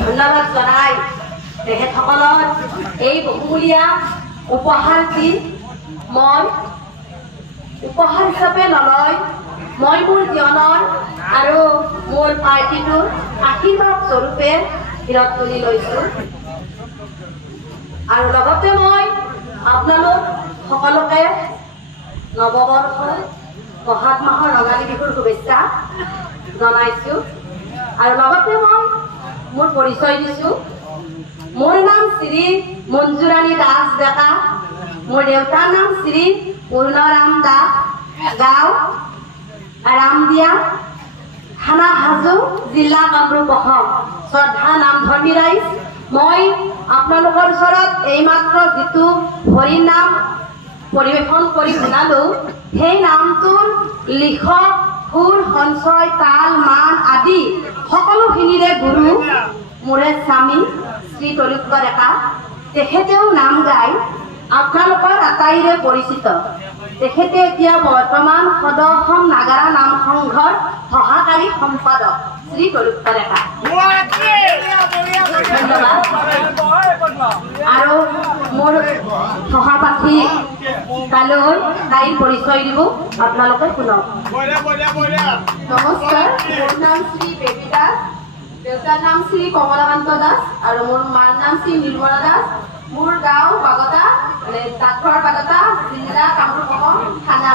ধন্যবাদ জনাই তেখেতসকলৰ এই বহুমূলীয়া উপহাৰটি মই উপহাৰ হিচাপে নলয় মই মোৰ জীৱনৰ আৰু মোৰ পাৰ্টিটোৰ আশীৰ্বাদ স্বৰূপে শিৰত তুলি লৈছোঁ আৰু লগতে মই আপোনালোক সকলোকে নৱবৰ্ষৰ বহাগ মাহৰ ৰঙালী বিহুৰ শুভেচ্ছা জনাইছোঁ আৰু লগতে মই মোৰ পৰিচয় দিছোঁ মোৰ নাম শ্ৰী মঞ্জুৰাণী দাস ডেকা মোৰ দেউতাৰ নাম শ্ৰী পূৰ্ণৰাম দাস গাঁও ৰামদিয়া থানা হাজো জিলা কামৰূপ অসম শ্ৰদ্ধা নামধৰ্মী ৰাইজ মই আপোনালোকৰ ওচৰত এইমাত্ৰ যিটো হৰি নাম পৰিৱেশন কৰি শুনালোঁ সেই নামটোৰ লিখক সুৰ সঞ্চয় তাল মান আদি সকলোখিনিৰে গুৰু মোৰে স্বামী শ্ৰী তৰুক্ষ ডেকা তেখেতেও নাম গাই আপোনালোকৰ আটাইৰে পৰিচিত তেখেতে এতিয়া বৰ্তমান সদৌ নাগাৰা নাম সংঘৰ সহকাৰী সম্পাদক শ্ৰী তৰুক্ষ ডেকা ধন্যবাদ আৰু মোৰ সহপাঠী কালৈ তাইৰ পৰিচয় দিব আপোনালোকে শুনক নমস্কাৰ মোৰ নাম শ্ৰী বেবী দাস দেউতাৰ নাম শ্ৰী কমলাকান্ত দাস আৰু মোৰ মাৰ নাম শ্ৰী নিৰ্মলা দাস মোৰ গাঁও বাগতা মানে ডাকঘৰ বাগতা জিলা কামৰূপ অসম থানা